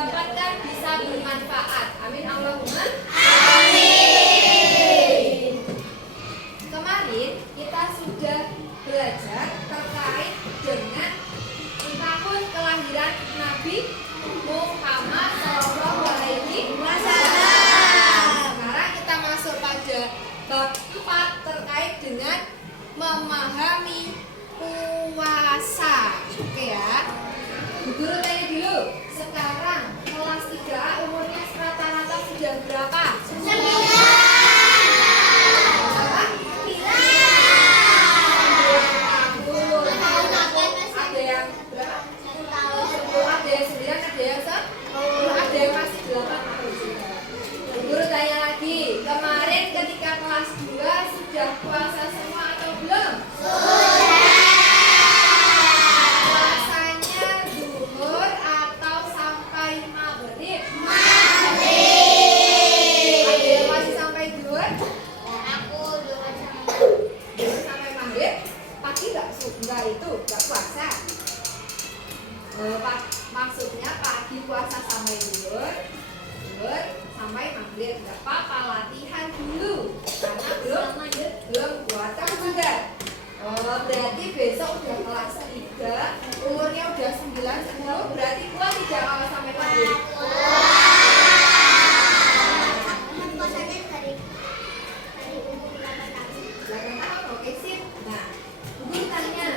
dapatkan bisa bermanfaat. Amin Allahumma. Kemarin kita sudah belajar terkait dengan tahun kelahiran Nabi Muhammad SAW. Sekarang kita masuk pada bab 4 terkait dengan memahami puasa. Oke ya. Bu Guru tanya dulu. Sekarang kelas 3 umurnya rata-rata sudah berapa? Kemarin ketika kelas 2 sudah puasa semua atau belum? Puasanya zuhur atau sampai maghrib? Ada yang masih sampai zuhur? Aku zuhur sampai maghrib. Pagi enggak itu, enggak puasa. Maksudnya pagi puasa sampai zuhur sampai maghrib, nggak apa-apa, latihan dulu karena belum puasa juga. Berarti besok udah kelas 3, umurnya udah 9-10, berarti kuat tidak kalau sampai maghrib? Puasanya dari umur 8 tahun. Oke sip. Nah, Bun tanya,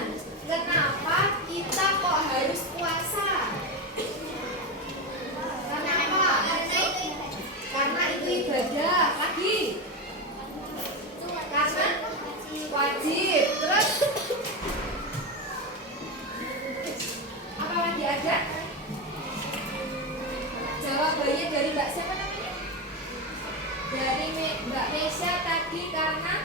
kenapa kita kok harus puasa? Karena itu ibadah. Lagi karena wajib. Terus apa lagi ada? Jawabannya dari Mbak siapa namanya? Dari Mbak Nesya tadi karena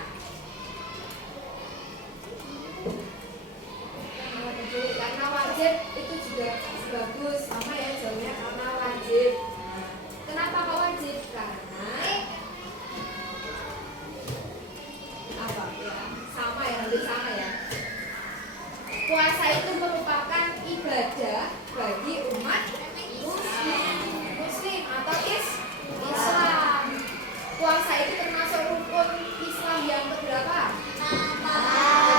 wajib. Itu juga bagus, sama ya jawabnya karena wajib. Kenapa kok wajib? Karena apa ya? Sama ya, hampir sama ya. Puasa itu merupakan ibadah bagi umat muslim atau Islam. Puasa itu termasuk rukun Islam yang keberapa?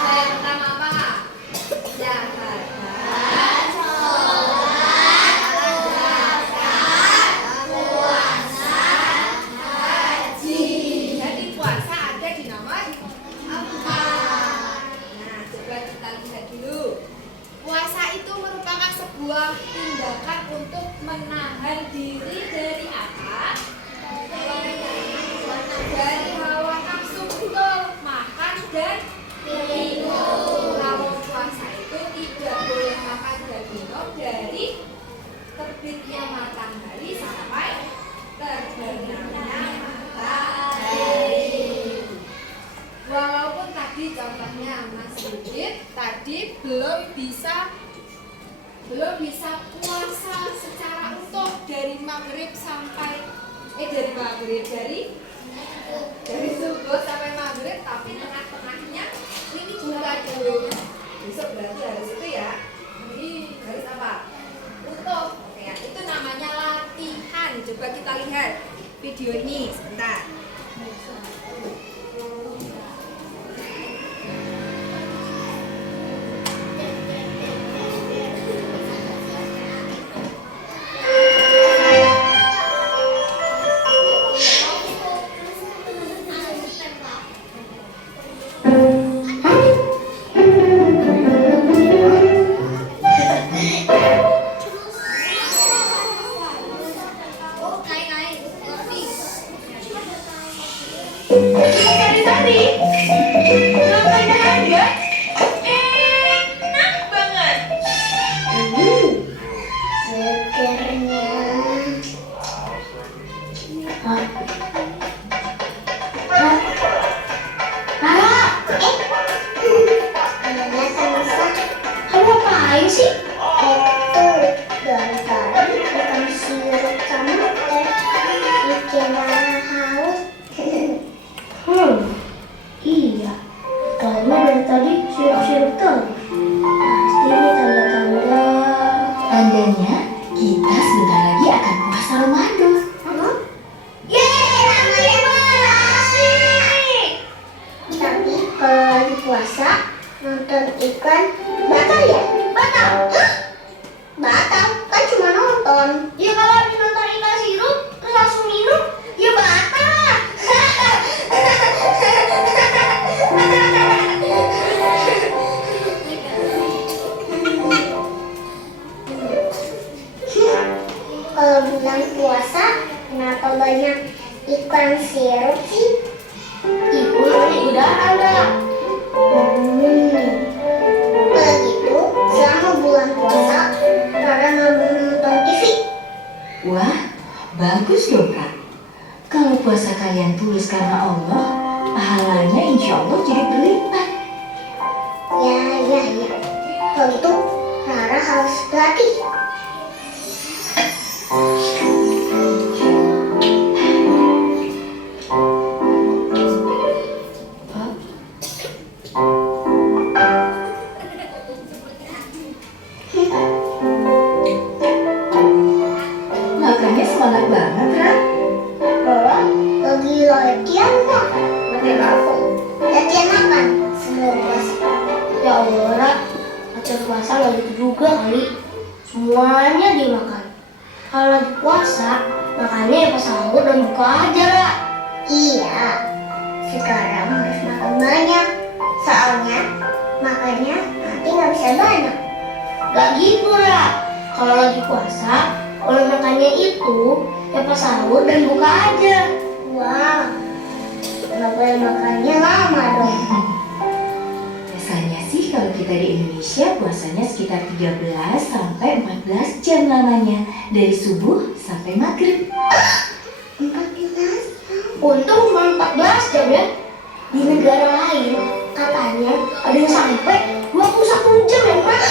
Yang pertama apa? Syahadat. Tindakan untuk menahan diri dari apa? Dari hawa nafsu, betul, makan dan minum. Kalau puasa itu tidak boleh makan dan minum dari terbitnya matahari sampai terbenamnya matahari. Walaupun tadi contohnya Mas Yudit tadi belum bisa puasa secara utuh dari maghrib sampai dari subuh sampai maghrib, tapi tengah-tengahnya ini buka dulu. Besok berarti harus itu ya. Ini harus apa? Utuh. Oke ya, itu namanya latihan. Coba kita lihat video ini sebentar. Iya, karena dari tadi sirup-sirup terus. Pasti ini tanda-tanda. Tandanya kita sebentar lagi akan batal. Hah? Batal? Kan cuma nonton. Ya kalau habis nonton iklan sirup terus langsung minum, ya batal lah. Kalau bulan puasa, kenapa banyak iklan sirup sih? Itu nanti udah ada. Kalau gitu, selama bulan puasa, Rara nggak boleh nonton TV. Wah, bagus dong Kak. Kalau puasa kalian tulus karena Allah, pahalanya insya Allah jadi berlipat. Ya. Kalau gitu, Rara harus berlatih. Makanya semangat banget Kak. Rara lagi latihan kok. Latihan apa? Latihan apa? Sebelum puasa. Ya Allah, Rara. Latihan puasa nggak gitu juga kali. Semuanya dimakan. Kalau lagi puasa, makannya ya pas sahur dan buka aja lah. Iya, sekarang harus makan banyak. Soalnya makannya nanti nggak bisa banyak. Gak gitu lah. Kalau lagi puasa, kalau makannya itu ya pas sahur dan buka aja. Wah, nggak boleh makannya lama dong. Biasanya sih kalau kita di Indonesia puasanya sekitar 13 sampai 14 jam lamanya. Dari subuh sampai maghrib. 14 jam. Untung cuma 14 jam ya. Di negara lain katanya ada yang sampai 21 jam ya, Pak.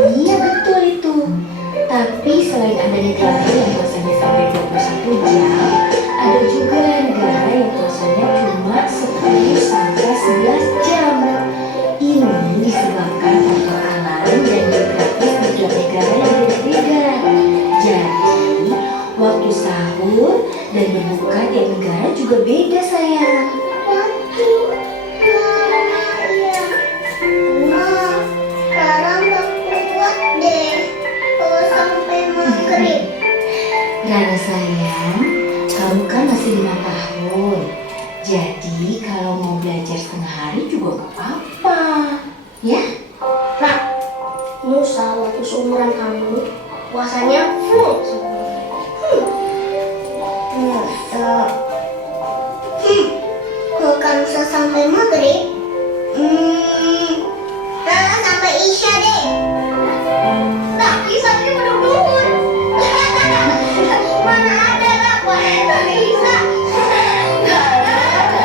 Iya betul itu. Tapi selain ada negara yang puasanya sampai 21 jam, ada juga negara yang puasanya cuma 10 sampai 11 jam. Ini disebabkan faktor alam dan geografis di tiap negara yang berbeda. Jadi, waktu sahur dan berbuka tiap negara juga beda sayang. Rara sayang, kamu kan masih 5 tahun. Jadi kalau mau belajar setengah hari juga gak apa-apa. Ya? Nah, Nusa waktu seumuran kamu puasanya full kalau kamu sampai maghrib, Rara sampai isya deh. Tapi sampai berdua. Mana ada lah puasa sampai isya. Nggak ada.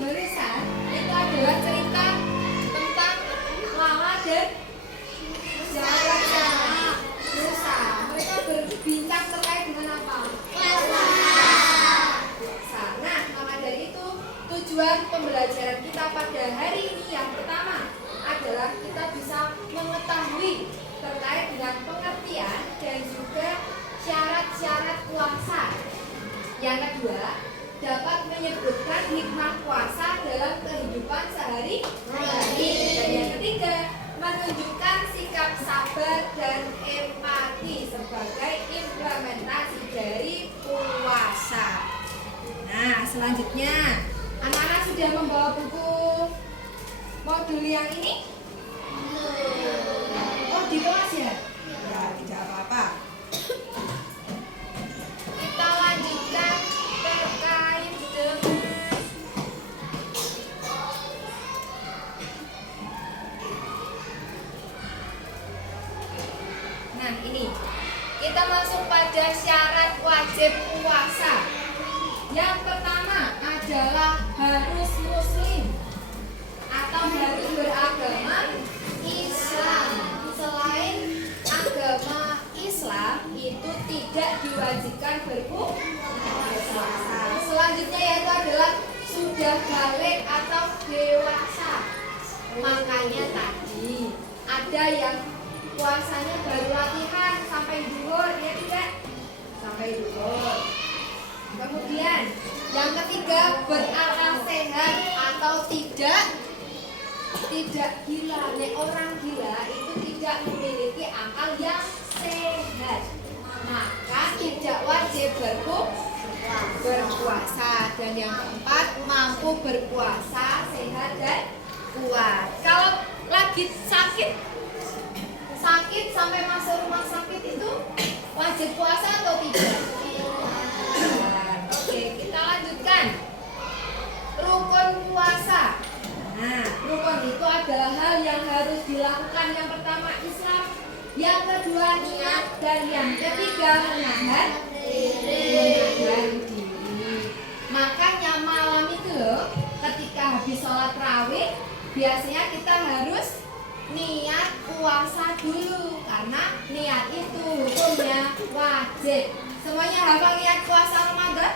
Barusan itu adalah cerita tentang Lala dan Nusa. Mereka berbincang terkait dengan apa? Puasa. Nah, maka dari itu tujuan pembelajaran kita pada hari ini yang pertama adalah kita bisa mengetahui terkait dengan pengertian dan juga syarat-syarat puasa. Yang kedua, dapat menyebutkan hikmah puasa dalam kehidupan sehari-hari. Dan yang ketiga, menunjukkan sikap sabar dan empati sebagai implementasi dari puasa. Nah, selanjutnya, anak-anak sudah membawa buku modul yang ini? Oh, di kelas ya? Ya, tidak apa-apa. Kita lanjutkan terkait dengan nah ini kita masuk pada syarat wajib puasa. Yang pertama adalah harus muslim atau harus beragama Islam. Selain agama Islam itu tidak diwajibkan berpuasa. Selanjutnya yaitu adalah sudah balik atau dewasa. Makanya tadi ada yang puasanya baru latihan sampai zuhur, ya tidak? Nek orang gila itu tidak memiliki akal yang sehat, maka tidak wajib berpuasa. Dan yang keempat, mampu berpuasa, sehat dan kuat. Kalau lagi sakit sampai masuk rumah sakit itu wajib puasa atau tidak? Oke, kita lanjutkan. Rukun puasa. Nah, rukun itu adalah hal yang harus dilakukan. Yang pertama Islam, yang kedua niat, dan yang ketiga menahan diri. Makanya malam itu loh, ketika habis sholat rawih, biasanya kita harus niat puasa dulu, karena niat itu hukumnya wajib. Semuanya hafal niat puasa Ramadan?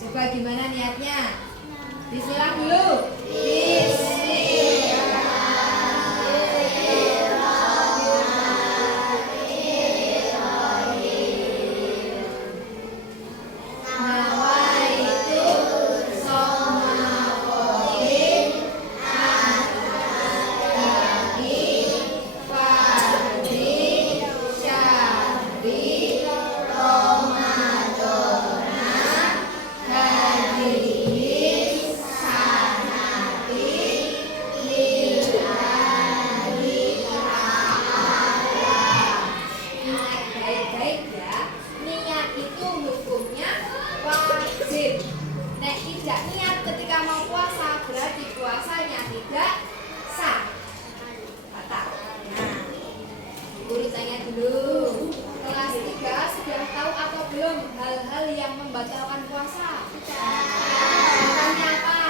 Coba gimana niatnya? Bismillah dulu. Nek tidak niat ketika mau puasa, berarti puasanya tidak sah. Batal. Nah, guru tanya dulu. Kelas 3 sudah tahu atau belum hal-hal yang membatalkan puasa? Tanya apa?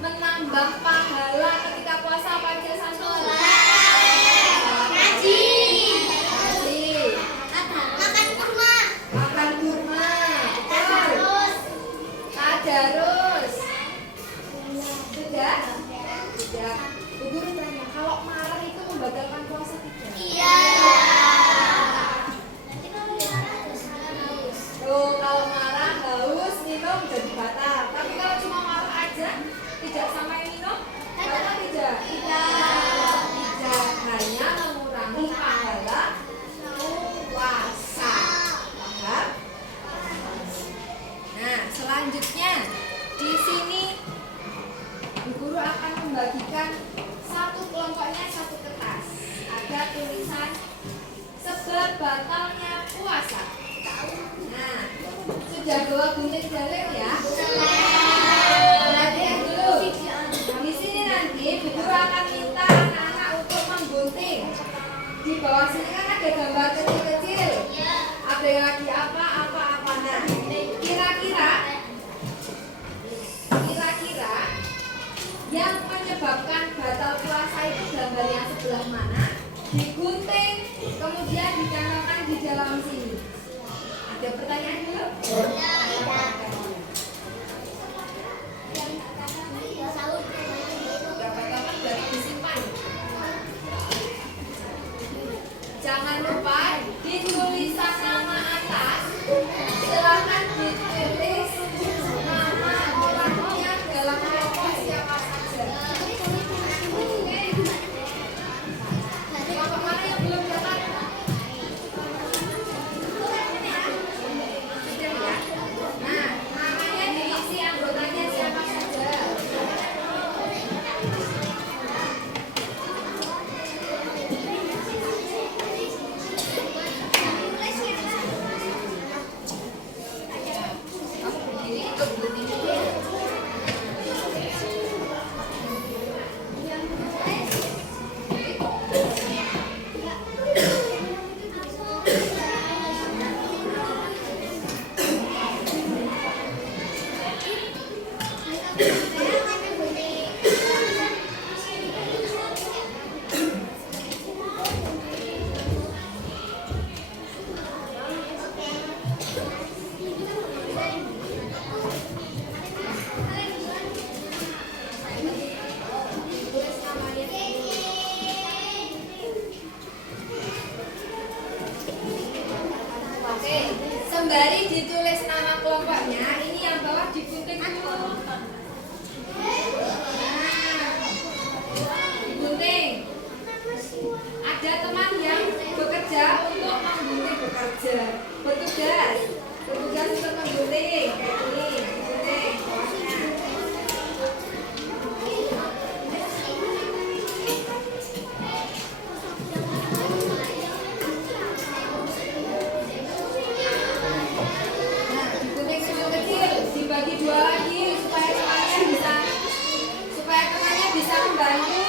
Menambah pahala ketika puasa apa aja Sanul? Ngaji. Makan kurma. Tadarus. Sudah? Bu guru tanya, kalau marah itu membatalkan puasa tidak? Iya. Kalau marah, haus, minum jadi batal. Tapi kalau cuma marah aja, tidak sampai minum, batal tidak? Tidak, hanya mengurangi pahala puasa. Paham? Nah, selanjutnya di sini Bu Guru akan membagikan satu kelompoknya satu kertas. Ada tulisan sebab batalnya puasa. Nah, sudah bawa gunting dalem ya? Perhatikan dulu. Di sini nanti Bu Guru akan minta anak-anak untuk menggunting. Di bawah sini kan ada gambar kecil-kecil. Ada yang lagi apa. Nah, kira-kira yang menyebabkan batal puasa itu gambar yang sebelah mana? Digunting, kemudian dicantumkan di dalam sini. Ada pertanyaan dulu? Jangan lupa di tulisan nama atas silakan ditulis nama orangnya dalam kelompok siapa saja. Kelompok mana yang belum dapat? Sudah ya? Nah, Sembari ditulis nama kelompoknya, ini yang bawah digunting dulu. Gunting. Ada teman yang bekerja untuk menggunting bekerja. Bertugas untuk menggunting kayak ini, gunting bawahnya. Nah, digunting kecil-kecil, dibagi dua lagi supaya temannya bisa membantu.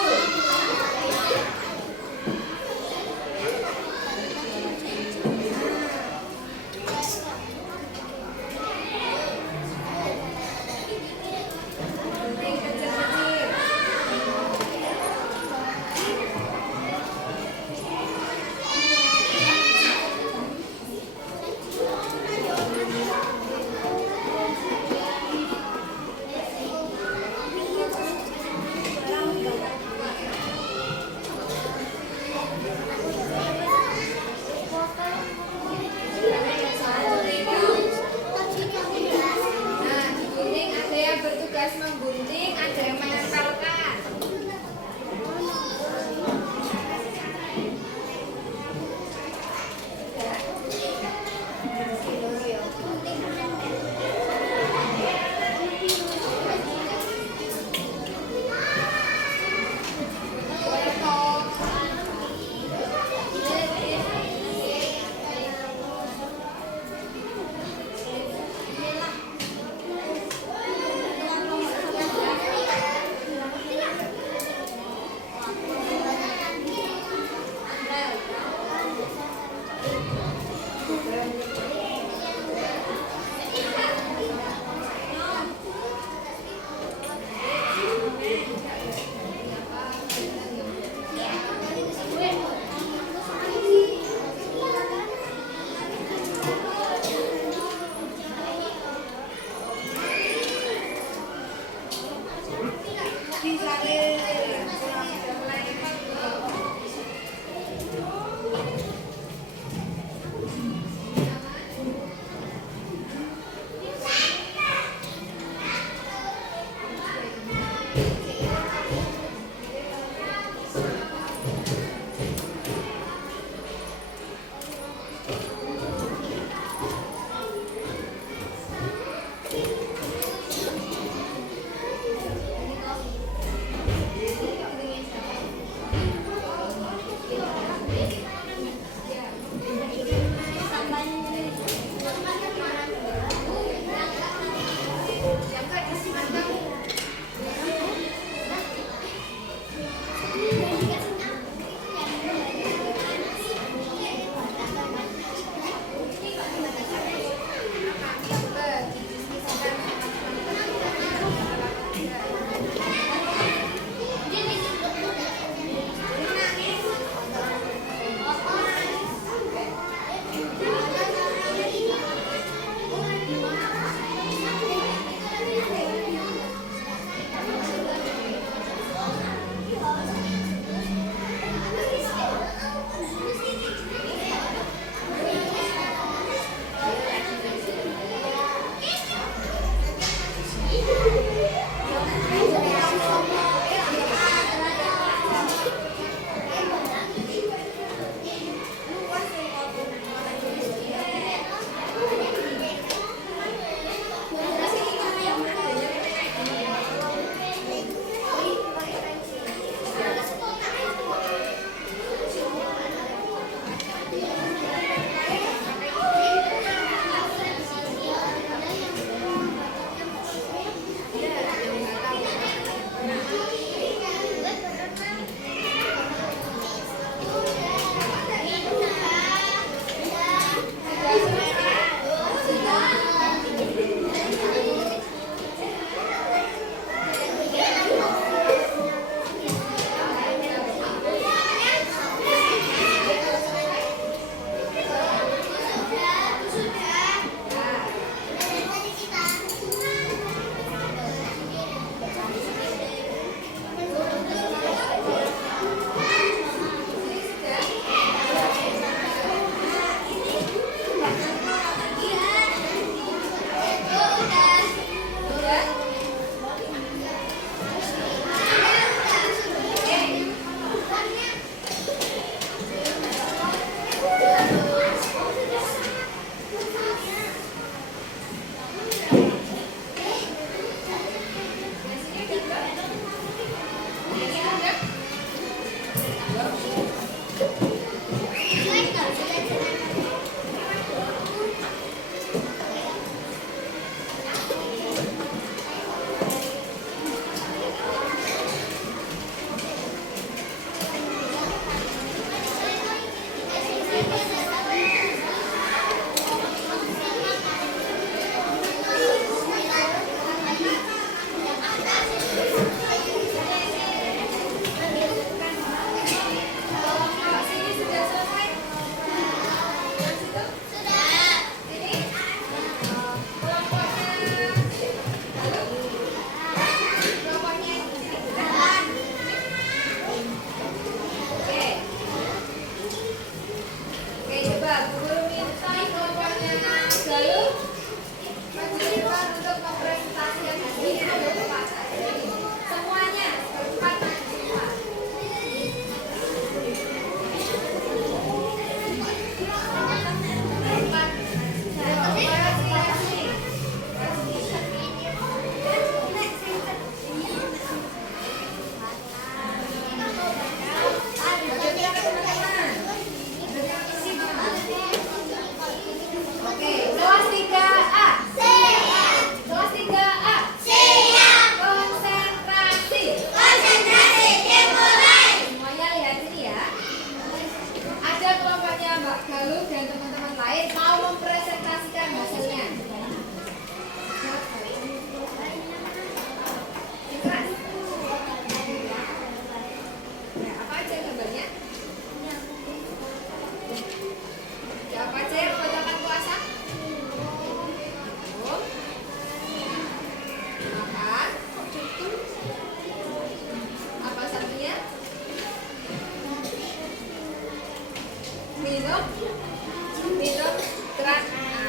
minum keran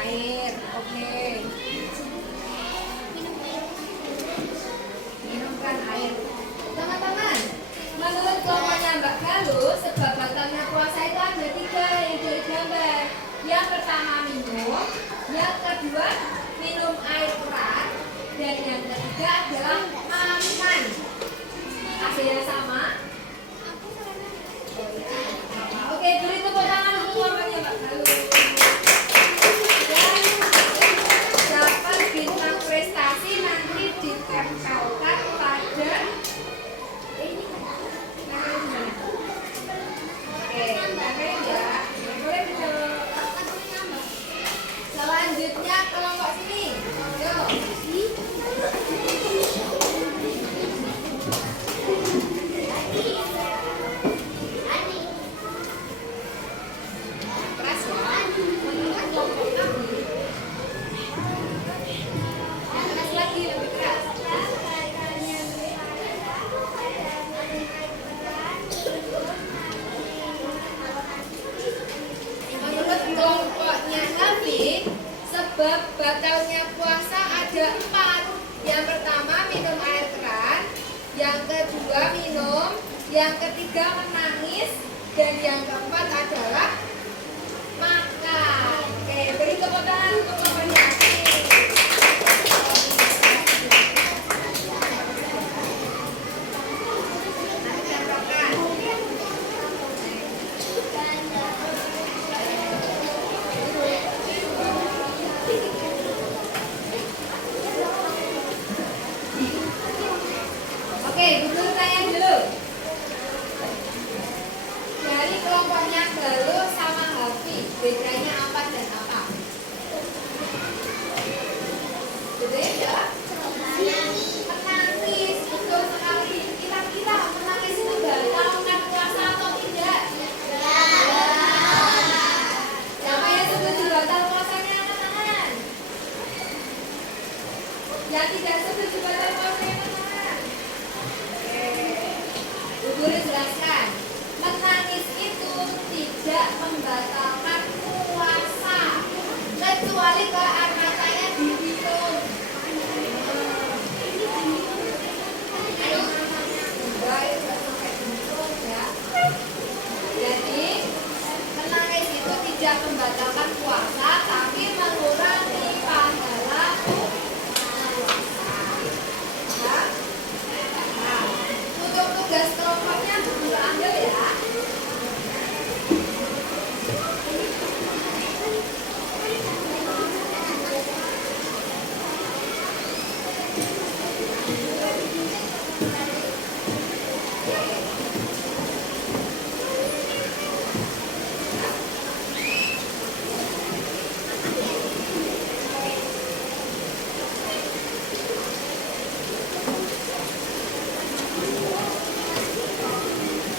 air. Oke. Minum keran air. Teman-teman, menurut kelompoknya Mbak Galuh, sebab batalnya puasa itu ada 3 yang dari gambar. Yang pertama minum, yang kedua minum air keran, dan yang ketiga adalah makan. Hasilnya sama. Oke, beri tepuk tangan untuk kelompoknya Mbak Galuh. Dan dapat bintang prestasi nanti ditempelkan pada selanjutnya kelompok sini. Yuk. Keras ya. Menurut kelompok kami. Keras lagi, lebih keras. Menurut kelompoknya Nabi, sebab batalnya puasa ada 4. Yang pertama minum air keran, yang kedua minum, yang ketiga menangis, dan yang keempat adalah makan. Oke, beri tepuk tangan untuk kelompoknya Nabi. Nanti tempelkan. Oke, dulu tanya dulu. Dari kelompoknya Galuh sama Hafi, bedanya apa dan apa? Beda? Menangis, betul sekali. Kira-kira menangis itu batalkan puasa atau tidak? Siapa yang setuju batal puasanya, angkat tangan? Yang tidak setuju batal puasanya, angkat tangan? Ibu jelaskan, menangis itu tidak membatalkan puasa kecuali kalau air matanya dihitung. Ayo, baik, sampai dihitung ya. Jadi menangis itu tidak membatalkan puasa, tapi mengurangi pahala puasa. Ya. Nah, untuk tugas kelompoknya dulu ambil ya.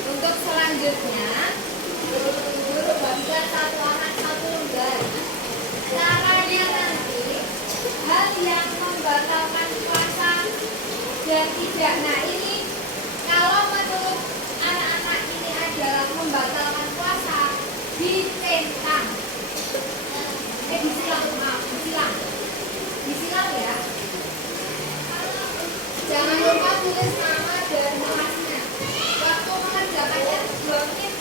Untuk selanjutnya, guru bagikan 1 anak 1 lembar. Caranya nanti, hal yang membatalkan puasa dan tidak. Nah ini, kalau menurut anak-anak ini adalah membatalkan puasa, ditentang. Disilang, maaf, disilang ya. Jangan lupa tulis nama dan kelasnya. Waktu mengerjakannya 2 menit.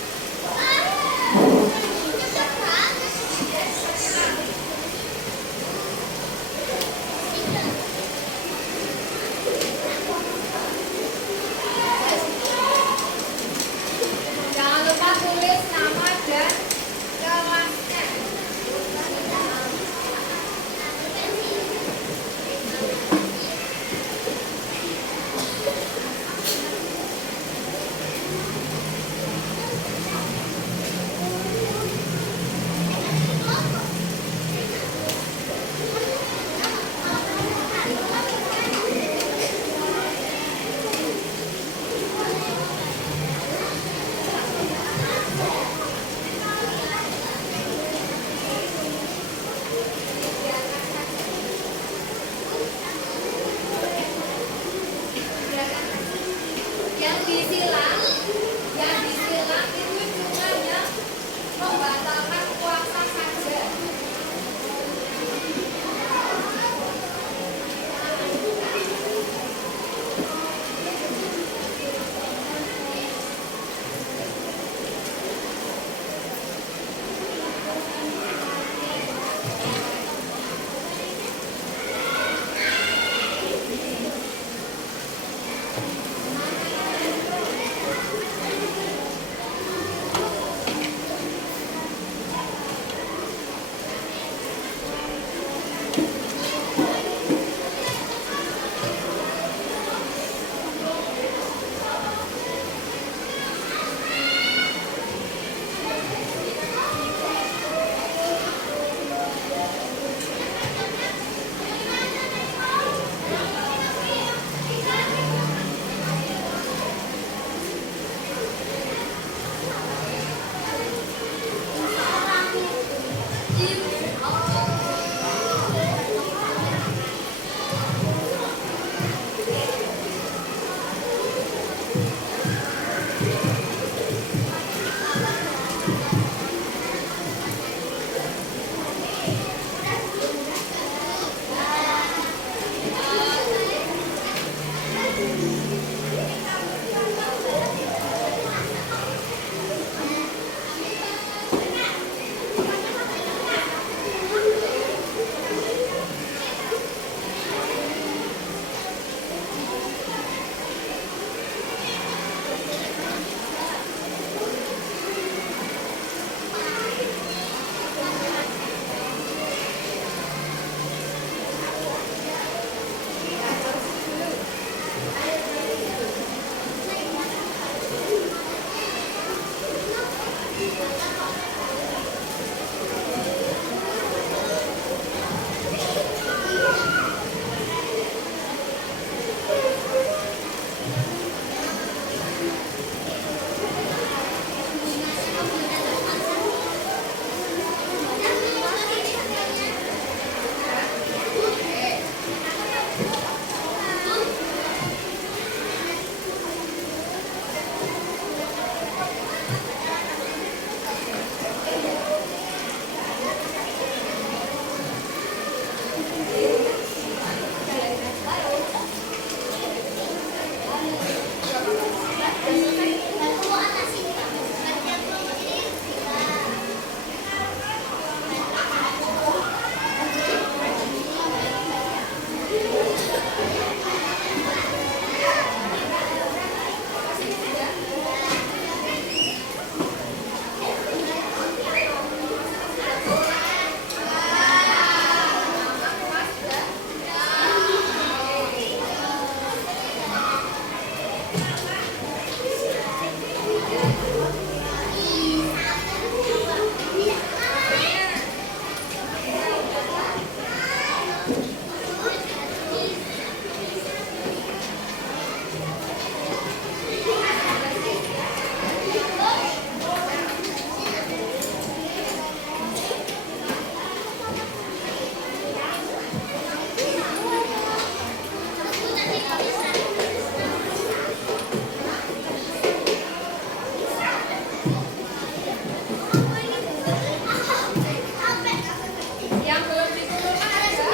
Yang belum dikumpulkan ada?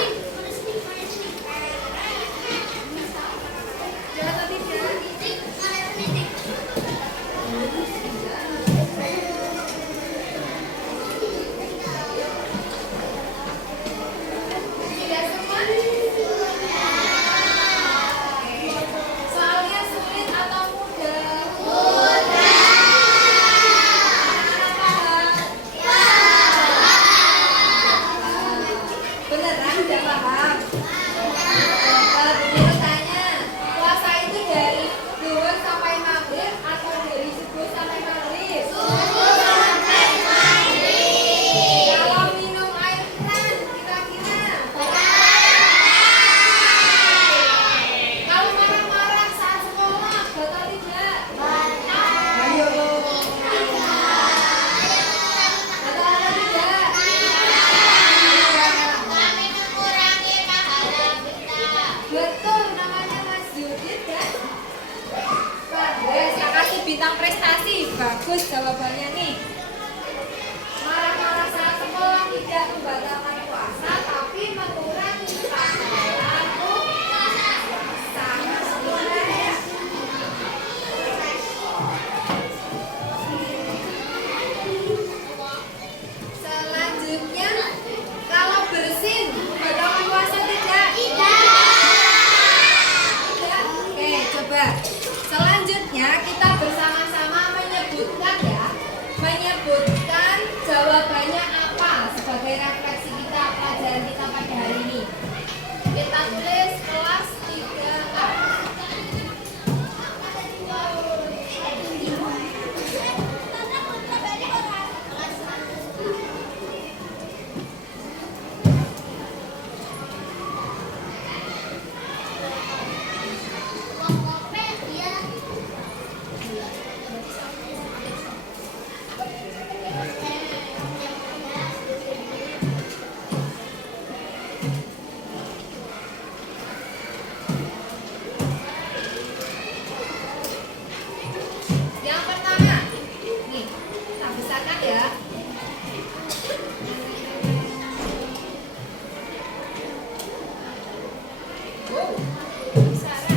Ya tadi tidak semua. Soalnya sulit atau mudah? Beneran udah paham? Dulu tanya, puasa itu dari zuhur sampai maghrib atau dari subuh sampai maghrib? Kalau minum air keran, kira-kira? Kalau marah-marah saat sekolah, batal tidak? Ayo. Batal atau tidak? Betul, namanya Mas Yudit kan? Bagus, saya kasih bintang prestasi. Bagus jawabannya nih. Marah-marah saat sekolah tidak membatalkan puasa, tapi mengurangi pahala puasa. Benar ya? Selanjutnya, kalau bersin membatalkan puasa tidak? Tidak. Oke, coba. Selanjutnya kita bersama-sama menyebutkan ya, menyebutkan jawabannya apa sebagai refleksi kita pelajaran kita pada hari ini. Kita tulis kelas 3A. Yang pertama, nih, kita besarkan ya. Wow, besaran.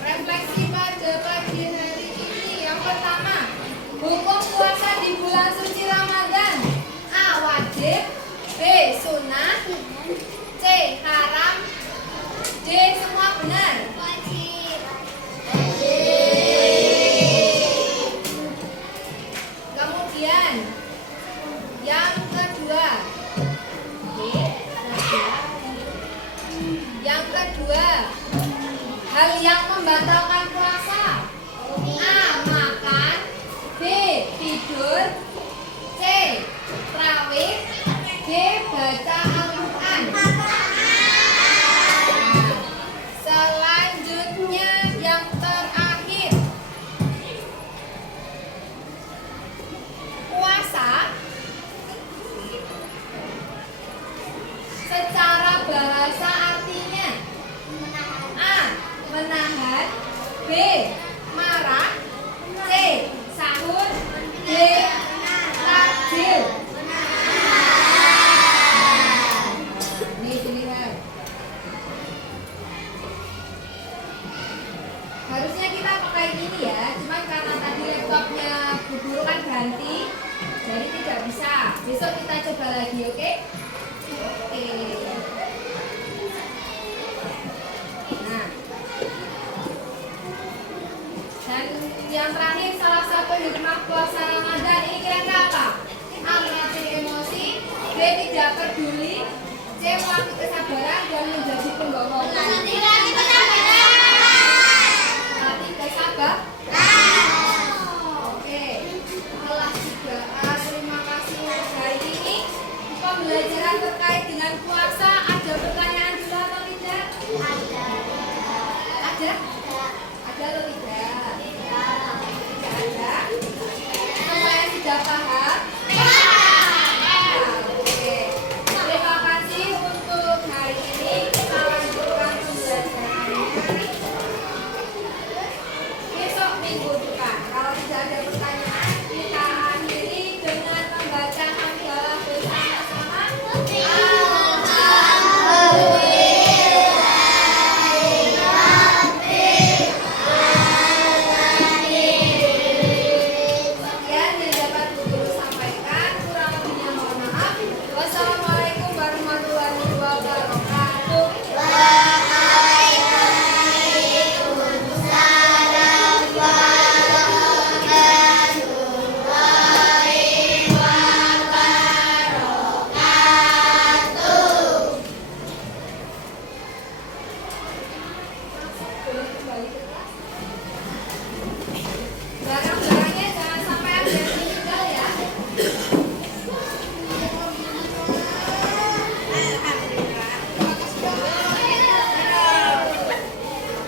Refleksi pada pagi hari ini. Yang pertama, hukum puasa di bulan suci Ramadan. A. Wajib. B. Sunnah. C. Haram. D. Semua benar. berganti, jadi tidak bisa. Besok kita coba lagi, oke? Oke. Nah, dan yang terakhir, salah satu hikmah puasa Ramadan ini kira-kira apa? A. Melatih emosi, B. Tidak peduli, C. Melatih kesabaran dan menjadi penggawa. Melatih kesabaran. Oke, kelas 3A. Terima kasih hari ini pembelajaran terkait dengan puasa.